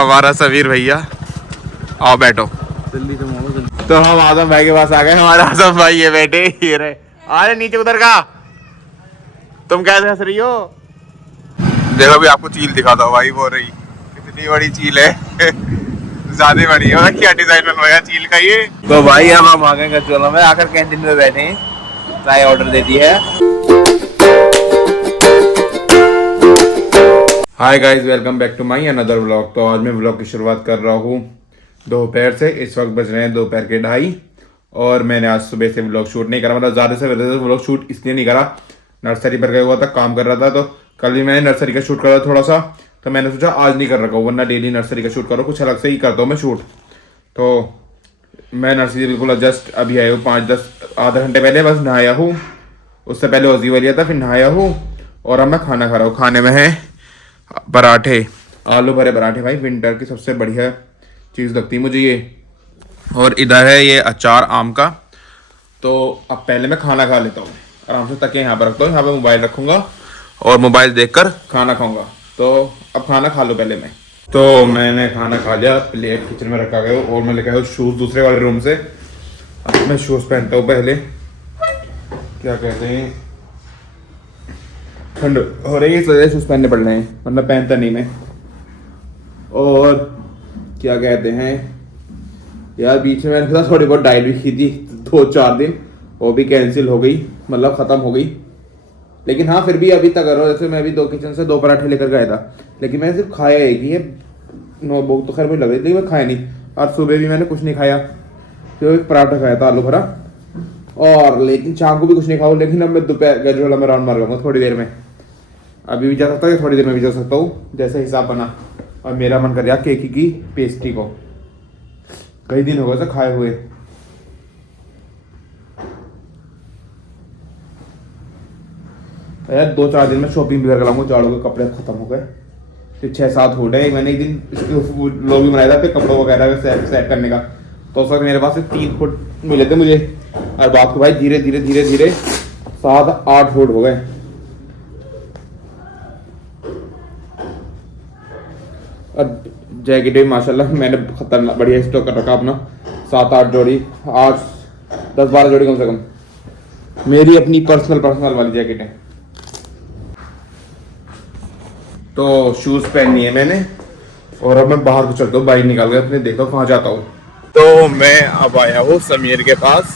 हमारा सबीर भैया, आओ बैठो जल्दी से मोड़ो जल्दी। तो हम आजम भाई के पास आ गए। हमारा आजम भाई ये बैठे, ये रहे। अरे नीचे उधर का, तुम कैसे हंस रही हो? देखो अभी आपको चील दिखाता हूँ भाई, वो रही कितनी बड़ी चील है। ज्यादा बड़ी है। क्या डिजाइन बनवाया चील का ये। तो भाई अब हम आ गए गजोला में, आकर कैंटीन में बैठे हैं, चाय ऑर्डर दे दी है। Hi guys, welcome back to my another vlog. तो आज मैं व्लॉग की शुरुआत कर रहा हूँ दोपहर से। इस वक्त बज रहे हैं दोपहर के 2:30 और मैंने आज सुबह से व्लॉग शूट नहीं करा। मतलब ज़्यादा से व्लॉग शूट इसलिए नहीं करा, नर्सरी पर गया हुआ था, काम कर रहा था। तो कल भी मैंने नर्सरी का शूट करा थोड़ा सा, तो मैंने सोचा आज नहीं कर रखा हूँ, वरना डेली नर्सरी का शूट करो, कुछ अलग से ही करता हूँ मैं शूट। तो मैं नर्सरी बिल्कुल जस्ट अभी आया हूँ, 5-10 आधा घंटे पहले बस नहाया हूँ। उससे पहले ओजी लिया था, फिर नहाया हूँ और अब मैं खाना खा रहा हूँ। खाने में है पराठे, आलू भरे पराठे। भाई विंटर की सबसे बढ़िया चीज़ लगती है मुझे ये। और इधर है ये अचार आम का। तो अब पहले मैं खाना खा लेता हूँ, आराम से तकिया यहाँ पर रखता हूँ, यहाँ पे मोबाइल रखूँगा और मोबाइल देखकर खाना खाऊंगा। तो अब खाना खा लो पहले मैं। तो मैंने खाना खा लिया, प्लेट किचन में रखा गया और मैं लेकर आया शूज़ दूसरे वाले रूम से। अब मैं शूज़ पहनता हूँ पहले, क्या कहते हैं, ठंड हो रही है इस वजह से शूज़ पहनने पड़ रहे हैं, वरना पहनता नहीं मैं। और क्या कहते हैं यार, बीच में मैंने थोड़ी बहुत डाइट भी की थी 2-4 दिन, वो भी कैंसिल हो गई, मतलब ख़त्म हो गई। लेकिन हाँ फिर भी अभी तक कर रहा हूँ। जैसे मैं अभी किचन से 2 पराठे लेकर गया था, लेकिन मैंने सिर्फ खाया एक ही है। नो भूख तो खैर मुझे लग रही थी, लेकिन मैं खाया नहीं। और सुबह भी मैंने कुछ नहीं खाया, तो एक पराठा खाया था आलू भरा, और लेकिन शाम को भी कुछ नहीं खाऊँ। लेकिन अब मैं दोपहर गजरोला में राउंड मार लूँगा थोड़ी देर में। अभी भी जा सकता हूँ, थोड़ी देर में भी जा सकता हूँ, जैसे हिसाब बना। और मेरा मन कर रहा केक की पेस्ट्री को, कई दिन हो गए था खाए हुए। यार 2-4 दिन में शॉपिंग भी कर लाऊंगा, जाड़ों के कपड़े खत्म हो गए, तो 6-7 हो गए। मैंने एक दिन लोग भी बनाया था फिर कपड़ों वगैरह सेट करने का, तो उस वक्त मेरे पास 3 फुट मिले थे मुझे। और बात को भाई धीरे धीरे 7-8 फुट हो गए। और जैकेट भी माशाल्लाह मैंने खतरनाक बढ़िया स्टॉक कर रखा अपना, 7-8 जोड़ी, 8-10-12 जोड़ी कम से कम मेरी अपनी पर्सनल वाली जैकेट है। तो शूज़ पहननी है मैंने, और अब मैं बाहर को चलता हूँ, बाइक निकाल कर अपने, देखता हूँ कहाँ जाता हूँ। तो मैं अब आया हूँ समीर के पास,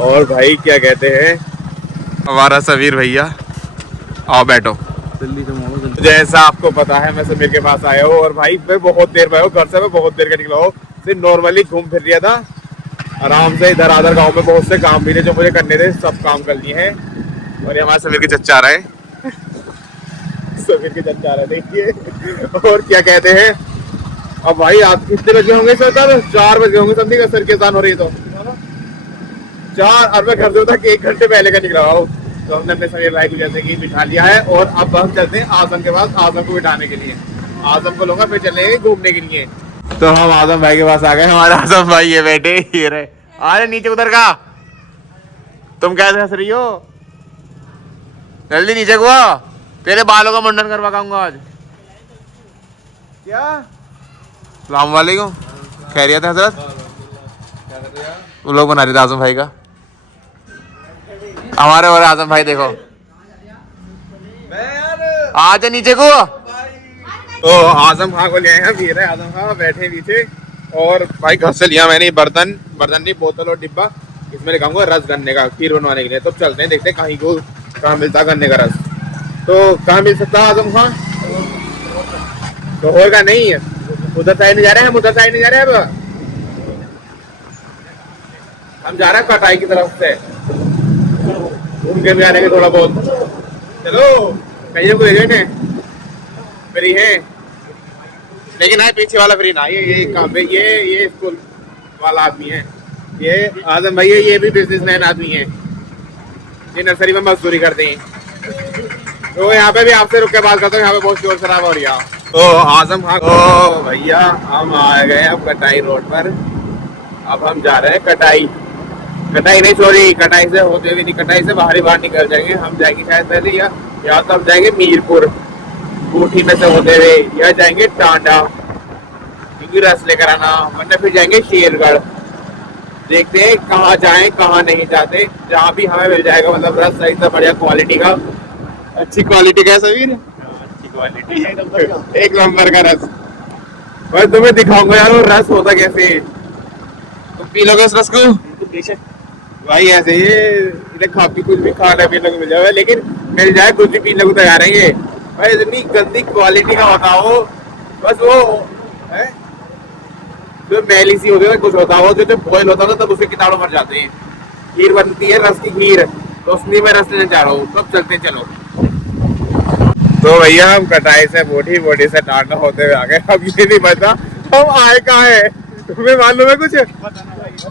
और भाई क्या कहते हैं, हमारा सबीर भैया, आओ बैठो जल्दी से मोड़ो जल्दी। जैसा आपको पता है मैं समीर के पास आया हूँ, और भाई मैं बहुत देर में आया हूँ, घर से मैं बहुत देर का निकला हूँ। सिर्फ नॉर्मली घूम फिर लिया था आराम से, इधर आधर गाँव में बहुत से काम भी थे जो मुझे करने थे, सब काम कर लिए हैं। और ये हमारे समीर के चच्चा रहे समीर के चच्चा रहे देखिए। और क्या कहते हैं, अब भाई आप कितने बजे होंगे सर? 4 बजे होंगे समथिंग, सर के साथ हो रही तो 4, और मैं घर से तक 1 घंटे पहले का निकला हूँ। तो हमने अपने समीर भाई को जैसे कि बिठा लिया है, और अब हम चलते हैं आजम के पास, आजम को बिठाने के लिए। आजम को लूंगा, फिर चलेंगे घूमने के लिए। तो हम आजम भाई के पास आ गए। हमारे आजम भाई ये बैठे, ये रहे। अरे नीचे उधर का, तुम कैसे हंस रही हो? जल्दी नीचे को आ, तेरे बालों का मुंडन करवा पाऊंगा आज। क्या सलाम वालेकुम, खैरियत है हजरत? वो लोग बना रहे थे आजम भाई का, हमारे और आजम भाई देखो, आ जा नीचे को। तो आजम खां को ले आए हैं, वीर है आजम खां बैठे पीछे। और भाई घर से लिया मैंने बर्तन नहीं, बोतल और डिब्बा, इसमें लिखाऊंगा रस गन्ने का, खीर बनवाने के लिए। तो चलते हैं, देखते हैं कहाँ मिलता है गन्ने का रस। तो कहाँ मिल सकता है आजम खां? तो होगा नहीं है, उधर साइड नहीं जा रहे हैं, हम उधर साइड नहीं जा रहे हैं, अब हम जा रहे हैं कटाई की तरफ से, घूम के भी आ रहे थोड़ा बहुत। चलो कहीं को ले जाए, फ्री है, लेकिन है पीछे वाला फ्री ना, ये काम पे, ये स्कूल वाला आदमी है, ये आजम भाई है, ये भी बिजनेसमैन आदमी है, ये नर्सरी में मजदूरी करते हैं। तो यहाँ पे भी आपसे रुक के बात करता हूँ, यहाँ पे बहुत शोर शराबा हो रही है। तो आजम खां को भैया हम आ गए अब कटाई रोड पर। अब हम जा रहे हैं कटाई नहीं, सॉरी, कटाई से होते हुए नहीं, कटाई से बाहर निकल जाएंगे। हम जाएंगे शायद पहले, या तो हम जाएंगे मीरपुर कोठी में से होते हुए, या जाएंगे टांडा। क्योंकि रस लेकर आना, वरना फिर जाएंगे शेरगढ़। देखते हैं कहाँ जाएं कहाँ नहीं जाते, जहाँ भी हमें मिल जाएगा मतलब रस सही से बढ़िया क्वालिटी का। अच्छी क्वालिटी का है समीर, अच्छी क्वालिटी है। एक नंबर का रस। मैं तुम्हें दिखाऊंगा यार वो रस होता कैसे है। तुम पी लोगे उस रस को भाई, ऐसे ही इधर खा पी कुछ भी खाना पीने को मिल जाए, लेकिन मिल जाए कुछ भी पीने को तैयार है ये भाई। इतनी गंदी क्वालिटी का होता हो, बस वो है जो मैली सी होती है ना, कुछ होता हो जो जब बॉयल होता है ना तब उसके कीटाणु मर जाते हैं। खीर बनती है रस की खीर, तो उसमें मैं रस लेने जा रहा हूँ, कब चलते हैं चलो। तो भैया हम कटाई से बोटी बोटी से टाटा होते हुए आ गए। अब ये नहीं पता हम आए कहाँ है, तुम्हें मालूम है कुछ?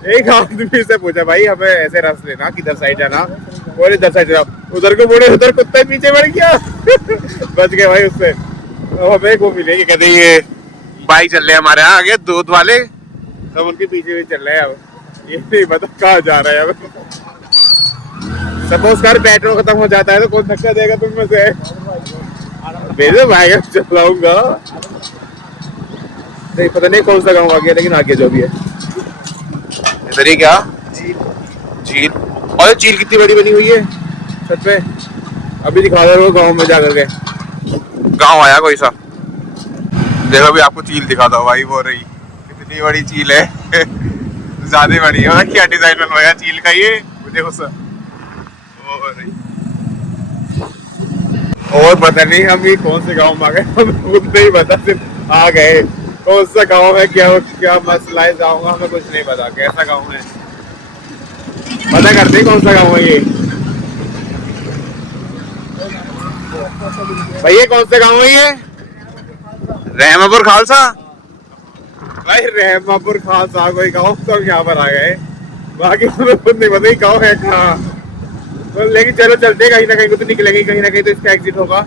एक आदमी से पूछा भाई हमें ऐसे रस लेना, किधर साइड जाना, और इधर साइड जाना, उधर को बोले उधर कुत्ता पीछे बढ़ गया। बच गए भाई उससे। तो हमें वो मिलेगी, कहते ये भाई चल रहे हमारे यहाँ आगे दूध वाले, सब उनके पीछे भी चल रहे हैं। अब ये नहीं पता कहाँ जा रहे हैं। अब सपोज कर पेट्रोल खत्म हो जाता है तो कौन धक्का देगा तुम में से? भेजो भाई, चलाऊंगा। नहीं पता नहीं कौन सा गाँव आ गया, लेकिन आगे जो भी है इधर ही। क्या झील? और झील कितनी बड़ी बनी हुई है छत पे। अभी दिखा रहे हो गाँव में जाकर के, गाँव आया कोई सा। देखो अभी आपको झील दिखाता हूँ भाई, वो रही कितनी बड़ी झील है। ज्यादा बड़ी है। और क्या डिजाइन बनवाया झील का ये, देखो सर। और पता नहीं हम ये कौन से गांव में आ गए, हमें खुद नहीं पता, सिर्फ आ गए। कौन सा गांव है, क्या क्या मसला है, जाऊंगा हमें कुछ नहीं पता कैसा गांव है। पता करते कौन सा गांव है ये भैया, कौन सा गांव है ये? रहमापुर खालसा। भाई रहमापुर खालसा कोई गाँव, तो हम यहाँ पर आ गए, बाकी हमें खुद नहीं पता गाँव है कहाँ। तो लेकिन चलो चलते, कहीं ना कहीं को तो निकलेंगे, कहीं ना कहीं तो इसका एग्जिट होगा।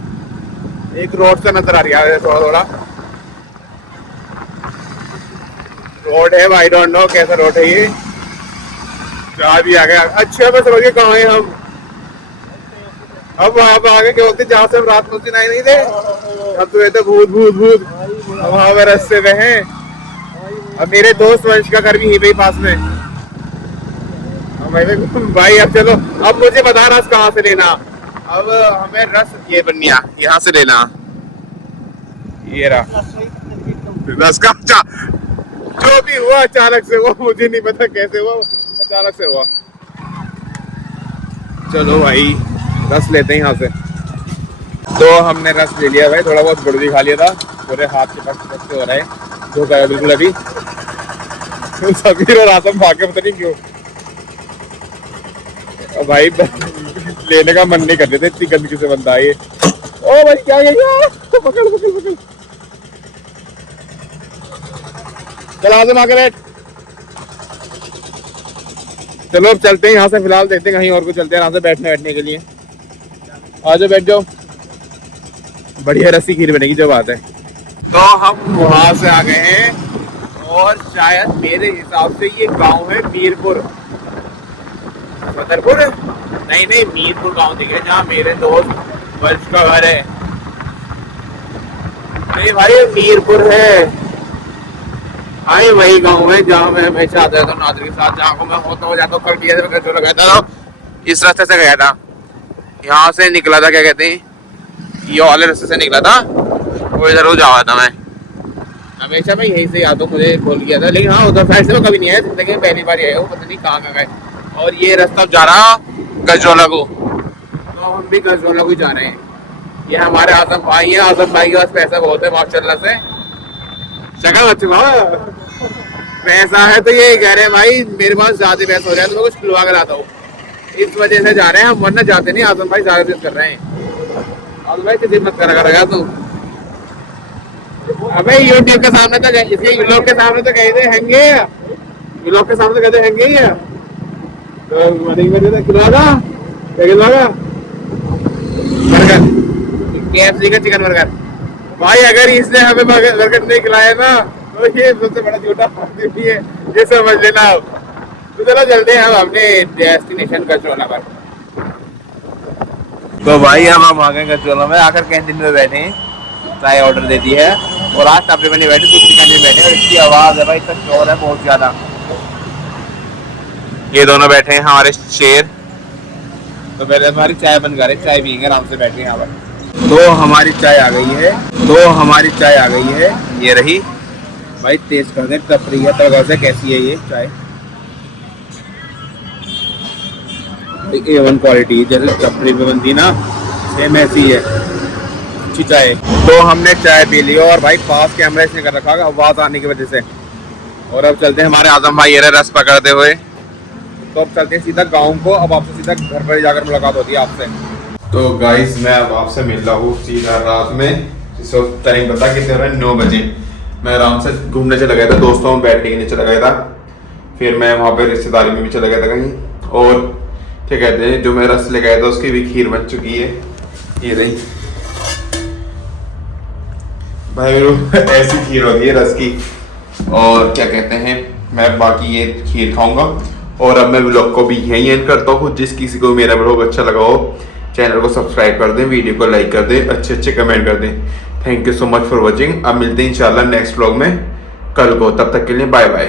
एक रोड सा नजर आ रहा है, थोड़ा थोड़ा रोड है, आई डोंट नो कैसा रोड है ये। जहाँ भी आ गया, अच्छा मैं समझ गया कहाँ है हम। अब वहां पर आगे क्या बोलते जहाँ से हम रात में दिन आए नहीं थे, अब तो ये तो भूत भूत भूत। अब वहां पर रास्ते में है। अब मेरे दोस्त वंश का घर भी यहीं पे पास में। भाई अब चलो, अब मुझे बता रस कहाँ से लेना। अब हमें रस ये बनिया यहाँ से लेना। ये रहा रस का। जो भी हुआ अचानक से हुआ, मुझे नहीं पता कैसे हुआ, अचानक से हुआ। चलो भाई रस लेते हैं यहाँ से। तो हमने रस ले लिया भाई, थोड़ा बहुत गुड़ भी खा लिया था, पूरे हाथ के पास हो रहा है, धो गया बिल्कुल अभी। समीर और आसम भागे पता नहीं क्यों भाई, लेने का मन नहीं कर रहे थे, इतनी गंदगी से बंदा है ये। ओ भाई क्या गया, पकड़ पकड़ पकड़, चल आसम आगे बैठ। चलो अब चलते हैं यहाँ से, फिलहाल देखते हैं कहीं और को चलते हैं यहाँ से बैठने के लिए। आ जाओ बैठ जाओ, बढ़िया रस्सी खीर बनेगी जो बात है। तो हम वहां से आ गए हैं, और शायद मेरे हिसाब से ये गांव है मीरपुर, छतरपुर नहीं नहीं मीरपुर गांव दिखे, जहाँ मेरे दोस्त वंश का घर है। नहीं भाई मीरपुर है, भाई वही गांव है जहाँ मैं हमेशा आता था नादर के साथ, जहाँ को मैं होता हो जाता हूँ। कल भी गया था, इस रास्ते से गया था, यहाँ से निकला था, क्या कहते हैं ये वाले रास्ते से निकला था, वो इधर रोज आया था। मैं हमेशा मैं यहीं से आता हूँ, मुझे भूल गया था, लेकिन हाँ उधर साइड से मैं कभी नहीं आया जिंदगी में, पहली बार आया हूँ, पता नहीं कहाँ गए। और ये रास्ता जा रहा गजरौला को, तो हम भी गजरौला को जा रहे हैं। ये हमारे आजम भाई है, आजम भाई के पास पैसा बहुत है माशाल्लाह से, शक्ल अच्छी पैसा है, तो ये कह रहे हैं भाई मेरे पास ज्यादा पैसा हो रहा है तो मैं कुछ खुलवा कर लाता हूँ, इस वजह से जा रहे हैं हम, वरना जाते नहीं। आजम भाई ज्यादा जिद कर रहे हैं, आजम भाई की हिम्मत करा तू। अबे यूट्यूब के सामने तो इसके व्लॉग के सामने तो कहे थे हैंगे, व्लॉग के सामने तो कहते हैंगे ही है, तो मनी में तो खिलागा क्या खिलागा बर्गर, KFC का चिकन बर्गर। भाई अगर इसने हमें बर्गर नहीं खिलाया ना तो ये सबसे बड़ा झूठा आदमी है, ये समझ लेना आप। तो चलो चलते हैं हम अपने डेस्टिनेशन गजरौला पर। तो भाई अब हम आ गए गजरौला में, आकर कैंटीन में बैठे हैं, चाय ऑर्डर दे दी है और आज टपरी में नहीं बैठे, दूसरी कैंटीन बैठे और इसकी आवाज़ है भाई, इतना शोर है बहुत ज़्यादा। ये दोनों बैठे हैं हमारे शेर। तो पहले हमारी चाय बन कर चाय पियेंगे आराम से बैठे यहाँ पर। तो हमारी चाय आ गई है, ये रही भाई। टेस्ट कर दे टपरी है तो से कैसी है ये चाय। A1 क्वालिटी जैसे टपरी पे बनती ना, सेम ऐसी है, अच्छी चाय। तो हमने चाय पी ली और भाई पास कैमरा इसने कर रखा आवाज़ आने की वजह से। और अब चलते हैं, हमारे आजम भाई ये रहे रस पकड़ते हुए। तो अब चलते हैं सीधा गाँव को। अब आपसे सीधा घर पर जाकर मुलाकात होती है आपसे। तो गाइस मैं अब आपसे मिल रहा हूँ सीधा रात में। इस वक्त टाइम पता कितने हो रहे हैं, 9 बजे। मैं आराम से घूमने चला गया था, दोस्तों में बैठने के लिए चला गया था। फिर मैं वहाँ पे रिश्तेदारी में भी चला गया था कहीं। और क्या कहते हैं, जो मैं रस ले गया था उसकी भी खीर बन चुकी है, ये रही भाई। ऐसी खीर होती है रस की। और क्या कहते हैं, मैं बाकी ये खीर खाऊंगा। और अब मैं व्लॉग को भी यहीं एंड करता हूँ। जिस किसी को मेरा व्लॉग अच्छा लगा हो, चैनल को सब्सक्राइब कर दें, वीडियो को लाइक कर दें, अच्छे अच्छे कमेंट कर दें। Thank you so much for watching. अब मिलते हैं इंशाल्लाह नेक्स्ट व्लॉग में कल को। तब तक के लिए बाय बाय।